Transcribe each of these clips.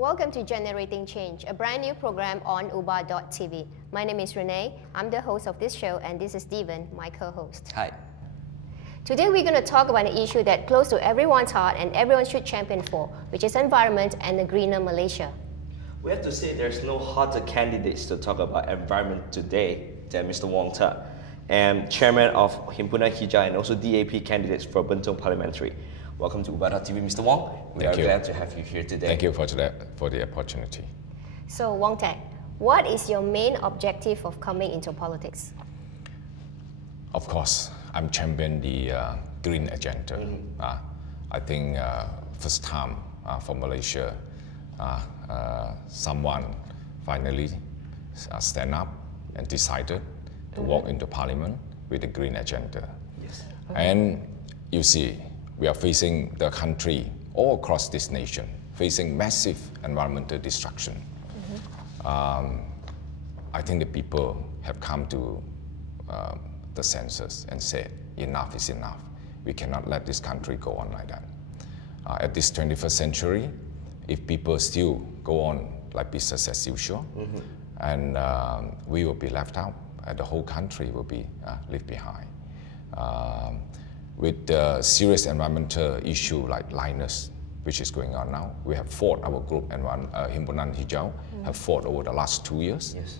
Welcome to Generating Change, a brand new program on ubah.tv. My name is Renee, I'm the host of this show, and this is Steven, my co-host. Hi. Today we're going to talk about an issue that close to everyone's heart and everyone should champion for, which is environment and a greener Malaysia. We have to say there's no hotter candidates to talk about environment today than Mr. Wong Tack, and chairman of Himpunan Hijau and also DAP candidates for Bentong Parliamentary. Welcome to ubah.tv, Mr. Wong. We are glad to have you here today. Thank you for the opportunity. So, Wong Tack, what is your main objective of coming into politics? Of course, I'm championing the green agenda. I think first time for Malaysia, someone finally stand up and decided to walk into parliament with the green agenda. Yes. And you see, we are facing the country all across this nation, facing massive environmental destruction. I think the people have come to the senses and said, enough is enough. We cannot let this country go on like that. At this 21st century, if people still go on like business as usual, and we will be left out, and the whole country will be left behind. With the serious environmental issue like liners, which is going on now, we have fought, our group, Himpunan Hijau, have fought over the last 2 years. Yes.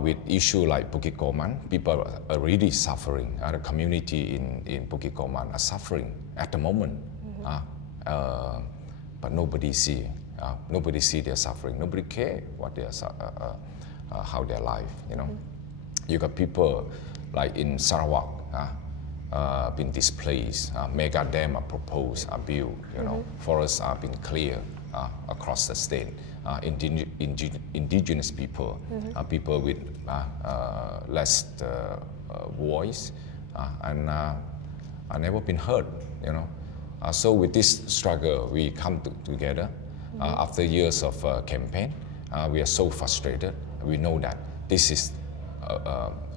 With issue like Bukit Koman, people are really suffering. The community in Bukit Koman are suffering at the moment, but nobody see their suffering. Nobody care what they are, how their life. You know, you got people like in Sarawak. Been displaced, mega dam are proposed, are built, you know, forests are being cleared across the state. Indigenous people, people with less voice, and are never been heard, you know. So with this struggle, we come together after years of campaign. We are so frustrated. We know that this is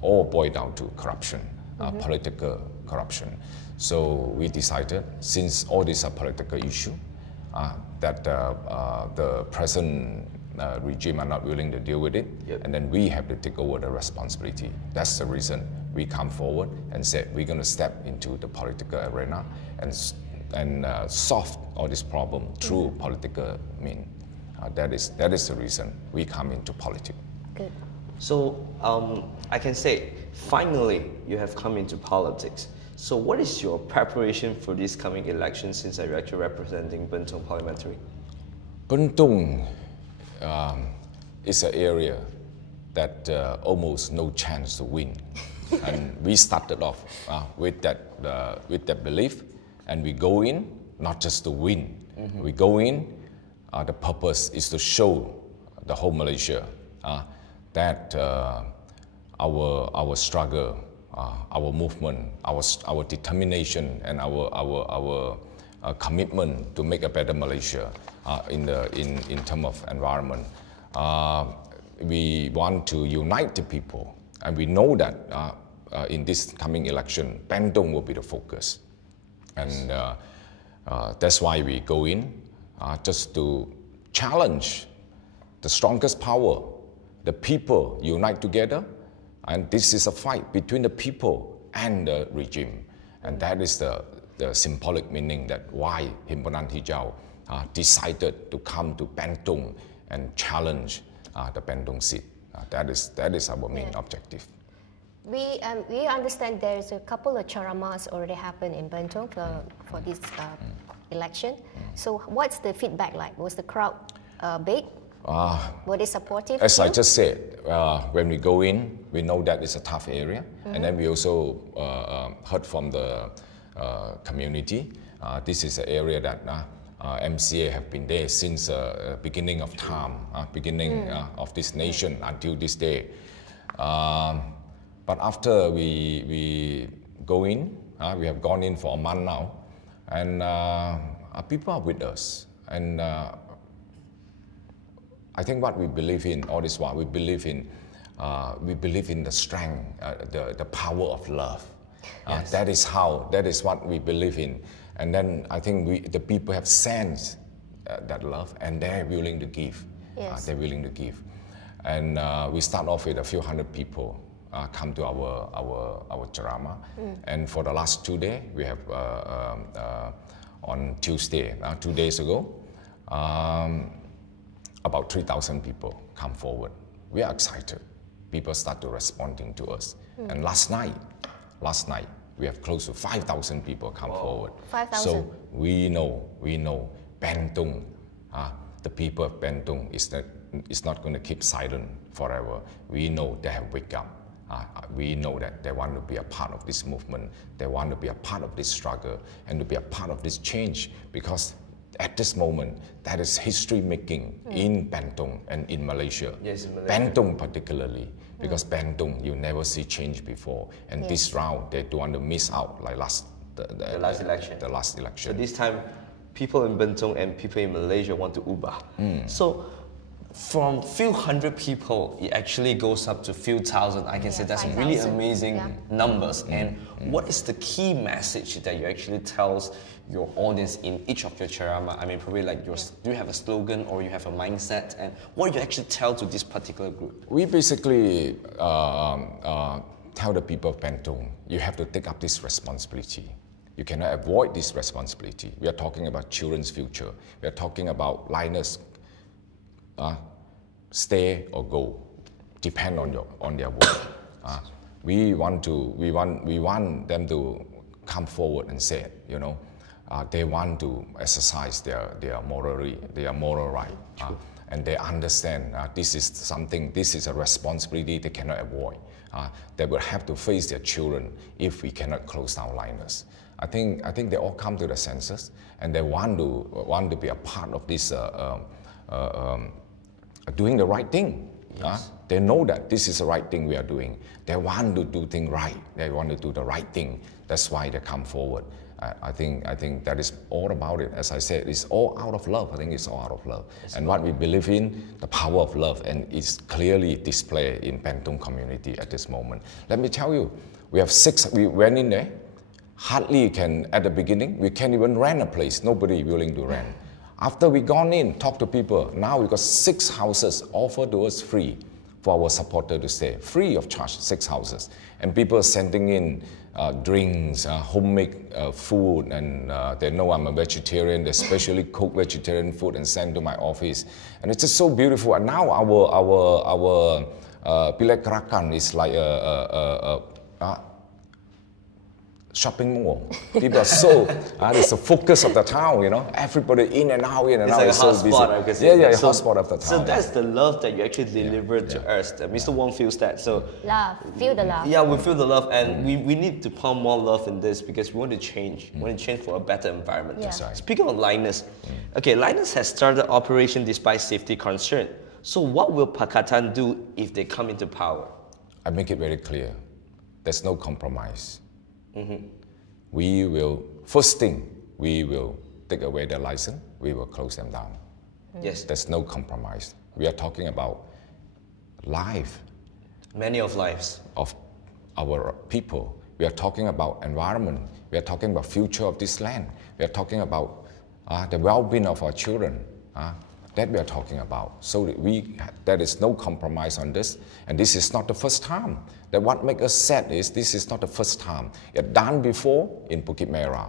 all boiled down to corruption. Political corruption. So we decided, since all these are political issues, that the present regime are not willing to deal with it, and then we have to take over the responsibility. That's the reason we come forward and said we're going to step into the political arena and solve all this problem through political means. That is the reason we come into politics. Good. So I can say, finally, you have come into politics. So what is your preparation for this coming election, since you're actually representing Bentong Parliamentary? Bentong is an area that almost no chance to win. And we started off with that belief, and we go in not just to win. We go in, the purpose is to show the whole Malaysia that our struggle, our movement, our determination, and our commitment to make a better Malaysia in terms of environment. We want to unite the people, and we know that in this coming election, Bentong will be the focus, and that's why we go in just to challenge the strongest power. The people unite together, and this is a fight between the people and the regime. And that is the symbolic meaning that why Himpunan Hijau decided to come to Bentong and challenge the Bentong seat. That is our main objective. We understand there's a couple of charamas already happened in Bentong for this election. So what's the feedback like? Was the crowd big? Were they supportive? As I just said, when we go in, we know that it's a tough area, and then we also heard from the community. This is an area that MCA have been there since beginning of time, beginning of this nation until this day. But after we go in, we have gone in for a month now, and people are with us, and I think what we believe in, all this while, we believe in the strength, the power of love. Yes. That is what we believe in. And then I think the people have sensed that love, and they're willing to give. Yes. They're willing to give. And we start off with a few hundred people come to our ceramah. And for the last 2 days, we have on Tuesday, 2 days ago, about 3,000 people come forward. We are excited. People start to responding to us. And last night, we have close to 5,000 people come forward. 5,000. So we know, Bantung, the people of Bantung is not going to keep silent forever. We know they have wake up. We know that they want to be a part of this movement. They want to be a part of this struggle and to be a part of this change, because at this moment, that is history making in Bantung and in Malaysia. Yes, in Malaysia. Bantung particularly, because Bantung, you never see change before. And this round, they don't want to miss out like the last election. So this time, people in Bantung and people in Malaysia want to ubah. So from few hundred people, it actually goes up to few thousand. I can say that's 5,000. really amazing numbers. And what is the key message that you actually tells your audience in each of your ceramah? I mean, probably like do you have a slogan or you have a mindset? And what do you actually tell to this particular group? We basically tell the people of Bantung, you have to take up this responsibility. You cannot avoid this responsibility. We are talking about children's future. We are talking about Linus. Stay or go, depend on their work. We want them to come forward and say it, you know. They want to exercise their moral right, and they understand this is a responsibility they cannot avoid. They will have to face their children if we cannot close down Linus. I think they all come to the senses, and they want to be a part of this. Doing the right thing. Yes. They know that this is the right thing we are doing. They want to do things right. They want to do the right thing. That's why they come forward. I think that is all about it. As I said, it's all out of love. I think it's all out of love. And what we believe in, the power of love, and it's clearly displayed in Bantung community at this moment. Let me tell you, we went in there, hardly can, at the beginning, we can't even rent a place. Nobody willing to rent. After we gone in, talk to people, now we got 6 houses offered to us free for our supporter to stay, free of charge, 6 houses. And people are sending in drinks, homemade food, and they know I'm a vegetarian. They specially cook vegetarian food and send to my office. And it's just so beautiful. And now our Pilek Kerakan is like a shopping mall. People are so, it's the focus of the town, you know. Everybody in and out, in and out. It's like a hotspot, I can say. Yeah, so, hotspot of the town. So that's the love that you actually delivered to us. Mr. Wong feels that. So love, feel the love. Yeah, we feel the love, and we need to pump more love in this because we want to change. We want to change for a better environment. Yeah. Right. Speaking of Linus, okay, Linus has started operation despite safety concern. So what will Pakatan do if they come into power? I make it very clear. There's no compromise. We will, first thing, we will take away their license, we will close them down. Yes. There's no compromise. We are talking about life. Many of lives. Of our people. We are talking about environment. We are talking about future of this land. We are talking about the well-being of our children. That we are talking about. So there is no compromise on this. And this is not the first time. That what makes us sad is this is not the first time. It done before in Bukit Merah.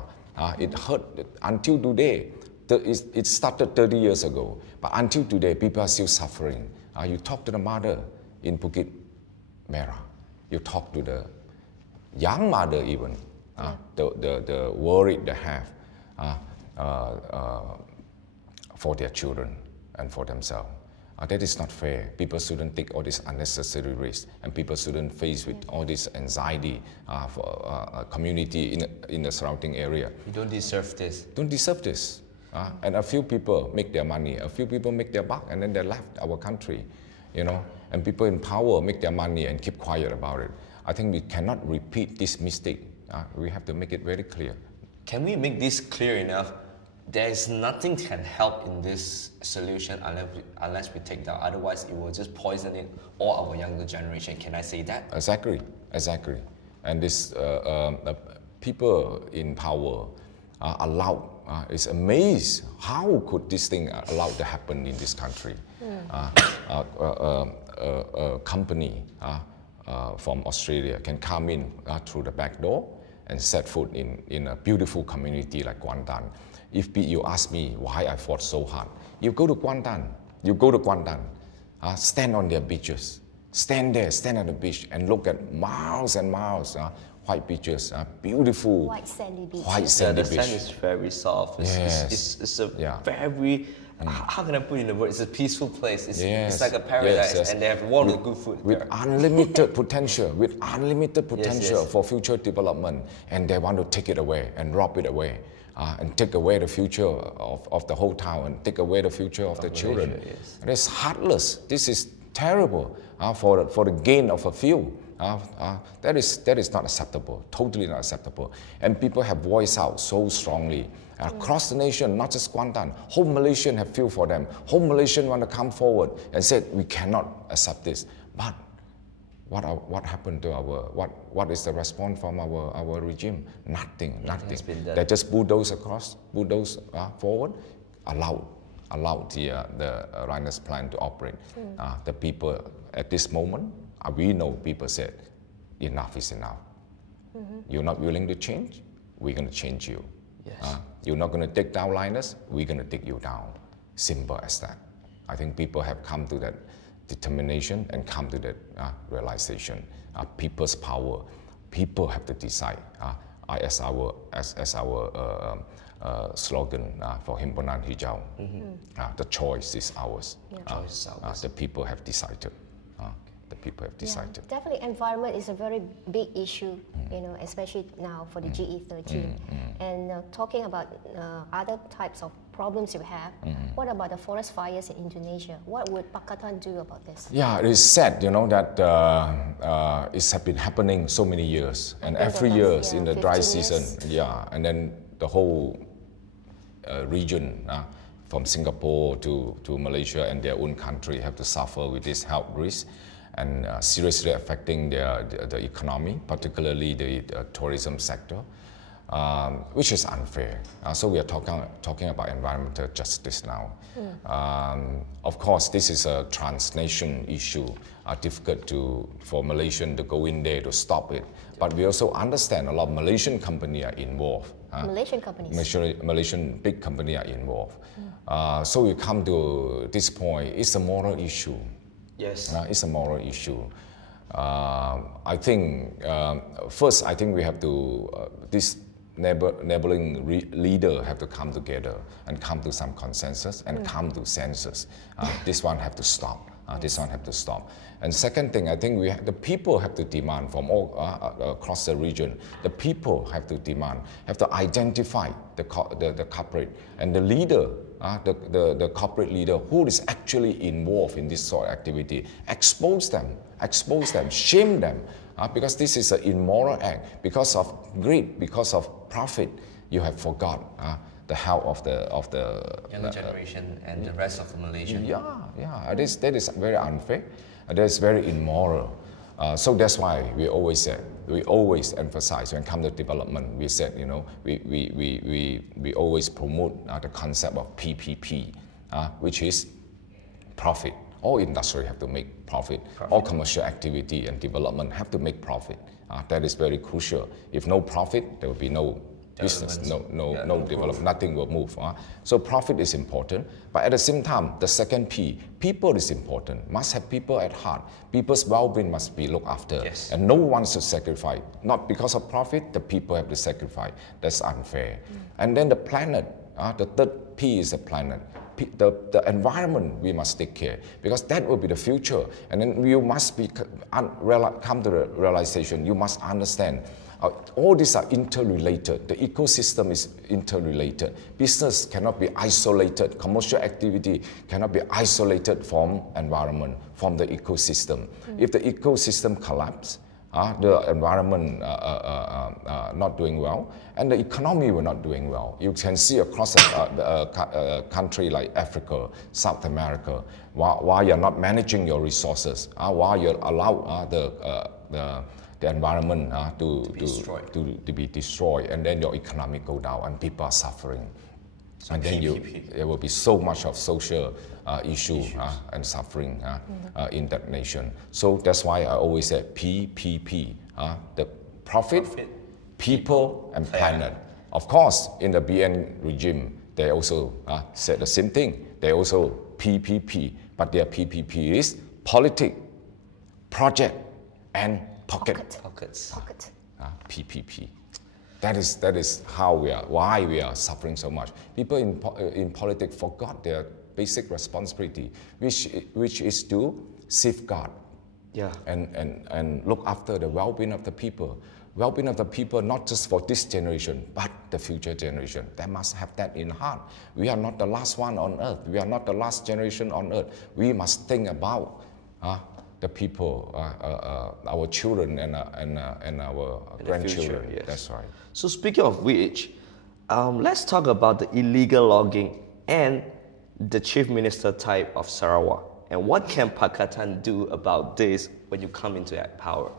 It hurt until today. It started 30 years ago. But until today, people are still suffering. You talk to the mother in Bukit Merah. You talk to the young mother even. The worry they have for their children and for themselves. That is not fair. People shouldn't take all this unnecessary risk, and people shouldn't face with all this anxiety for a community in the surrounding area. You don't deserve this. Don't deserve this. And a few people make their money, a few people make their buck, and then they left our country, you know. And people in power make their money and keep quiet about it. I think we cannot repeat this mistake. We have to make it very clear. Can we make this clear enough? There is nothing can help in this solution unless we take down. Otherwise, it will just poison it all our younger generation. Can I say that? Exactly. And this people in power allowed is amazed how could this thing allow to happen in this country. A company from Australia can come in through the back door and set foot in a beautiful community like Kuantan. If you ask me why I fought so hard, you go to Kuantan, stand on their beaches, stand at the beach and look at miles and miles white beaches, beautiful white sandy beach. The sand is very soft. It's a very, how can I put it in the word? It's a peaceful place. It's like a paradise, and they have a lot of good food with there. unlimited potential, for future development, and they want to take it away and rob it away. And take away the future of the whole town and take away the future of the children. Malaysia, And it's heartless. This is terrible for the gain of a few. That is not acceptable, totally not acceptable. And people have voiced out so strongly across the nation, not just Kuantan. Whole Malaysian have feel for them. Whole Malaysian want to come forward and said we cannot accept this. But what happened to what is the response from our regime? Nothing. They just bulldoze forward, allowed the Rhinos plan to operate. The people at this moment, we know people said, enough is enough. You're not willing to change, we're going to change you. Yes. You're not going to take down Linus, we're going to take you down. Simple as that. I think people have come to that determination and come to that realization. People's power. People have to decide. As our slogan for Himpunan Hijau, the choice is ours. The people have decided. The people have decided. Yeah, definitely, environment is a very big issue, especially now for the GE13. And talking about other types of problems you have, what about the forest fires in Indonesia? What would Pakatan do about this? Yeah, it is sad, that it's have been happening so many years, and every year in the dry season, and then the whole region from Singapore to Malaysia and their own country have to suffer with this health risk, and seriously affecting the economy, particularly the tourism sector, which is unfair. So we are talking about environmental justice now. Of course, this is a transnational issue, difficult for Malaysian to go in there to stop it. But we also understand a lot of Malaysian companies are involved. Malaysian companies? Malaysian big companies are involved. So we come to this point, it's a moral issue. Yes. It's a moral issue. I think, first, I think we have to, this neighboring leader have to come together and come to some consensus and come to census. This one have to stop. This one have to stop. And second thing, I think the people have to demand from all across the region. The people have to demand, have to identify the culprit and the leader, the corporate leader who is actually involved in this sort of activity. Expose them, shame them, because this is an immoral act. Because of greed, because of profit, you have forgot the health of the younger generation and the rest of the Malaysian. That is very unfair. That is very immoral. So that's why we always emphasize when it comes to development. We said, we always promote the concept of PPP, which is profit. All industry have to make profit. All commercial activity and development have to make profit. That is very crucial. If no profit, there will be no business, no development, nothing will move. So profit is important, but at the same time, the second P, people is important. Must have people at heart. People's well-being must be looked after, and no one should sacrifice. Not because of profit, the people have to sacrifice. That's unfair. And then the planet, the third P is the planet. The environment we must take care, because that will be the future. And then you must come to the realization, you must understand all these are interrelated. The ecosystem is interrelated. Business cannot be isolated. Commercial activity cannot be isolated from environment, from the ecosystem. If the ecosystem collapses, the environment not doing well, and the economy will not doing well. You can see across a country like Africa, South America, while you're not managing your resources, while you allow the environment to be destroyed, and then your economy go down and people are suffering. So and then there will be so much of social issues. And suffering in that nation. So that's why I always say PPP, the profit, people and planet. Of course, in the BN regime, they also said the same thing. They also PPP, but their PPP is politic, project, and pockets. PPP. That is why we are suffering so much. People in politics forgot their basic responsibility, which is to safeguard and look after the well-being of the people. Well-being of the people, not just for this generation, but the future generation. They must have that in heart. We are not the last one on earth. We are not the last generation on earth. We must think about the people, our children and our grandchildren. Future, yes. That's right. So speaking of which, let's talk about the illegal logging and the Chief Minister type of Sarawak. And what can Pakatan do about this when you come into that power?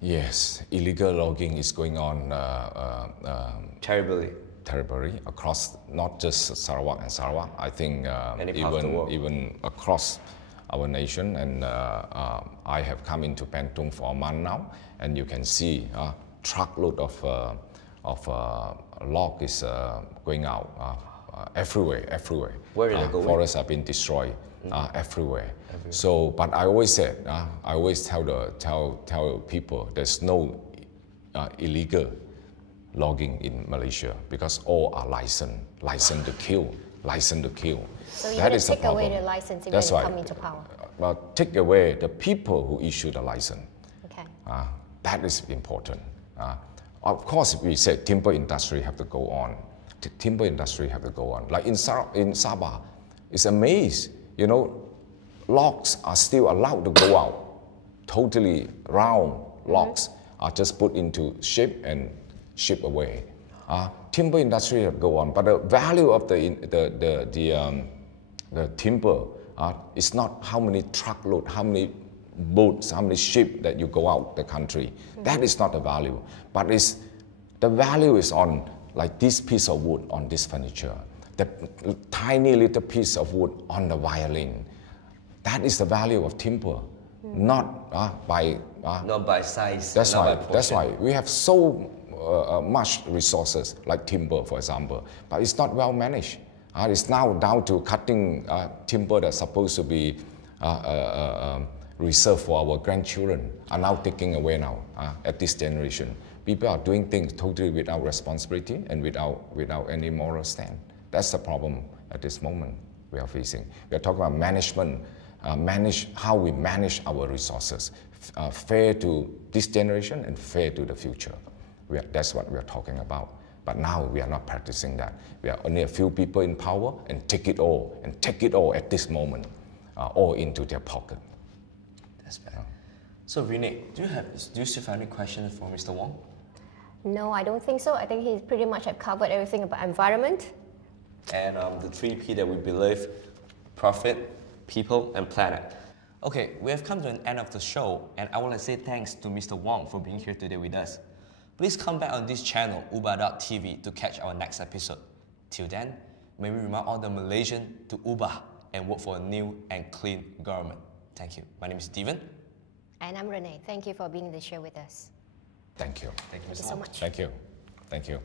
Yes, illegal logging is going on terribly across not just Sarawak and Sarawak. I think even across our nation. And I have come into Bantung for a month now, and you can see truckload of log is going out everywhere. Where are they going? Forests have been destroyed everywhere. So, but I always said, I always tell people there's no illegal logging in Malaysia because all are licensed to kill. So you're going to take away the license if you come into power? But take away the people who issue the license. Okay. That is important. Of course, we said timber industry have to go on. Timber industry have to go on. Like in Sabah, it's amazing. You know, logs are still allowed to go out. Totally round logs are just put into ship and ship away. Timber industry have to go on, but the value of the timber is not how many truckload, how many boats, how many ships that you go out the country. That is not the value, but the value is on like this piece of wood on this furniture, the tiny little piece of wood on the violin. That is the value of timber, not by size. That's why we have so much resources like timber, for example, but it's not well managed. It's now down to cutting timber that's supposed to be reserved for our grandchildren are now taking away now at this generation. People are doing things totally without responsibility and without any moral stand. That's the problem at this moment we are facing. We are talking about management, how we manage our resources, fair to this generation and fair to the future. That's what we are talking about. But now we are not practicing that. We are only a few people in power and take it all at this moment, all into their pocket. That's bad. So Renee, do you still have any questions for Mr. Wong? No, I don't think so. I think he pretty much have covered everything about environment. And the 3P that we believe: profit, people, and planet. Okay, we have come to an end of the show, and I want to say thanks to Mr. Wong for being here today with us. Please come back on this channel, ubah.tv, to catch our next episode. Till then, may we remind all the Malaysians to ubah and work for a new and clean government. Thank you. My name is Steven. And I'm Renee. Thank you for being in the show with us. Thank you. Thank you so much. Thank you.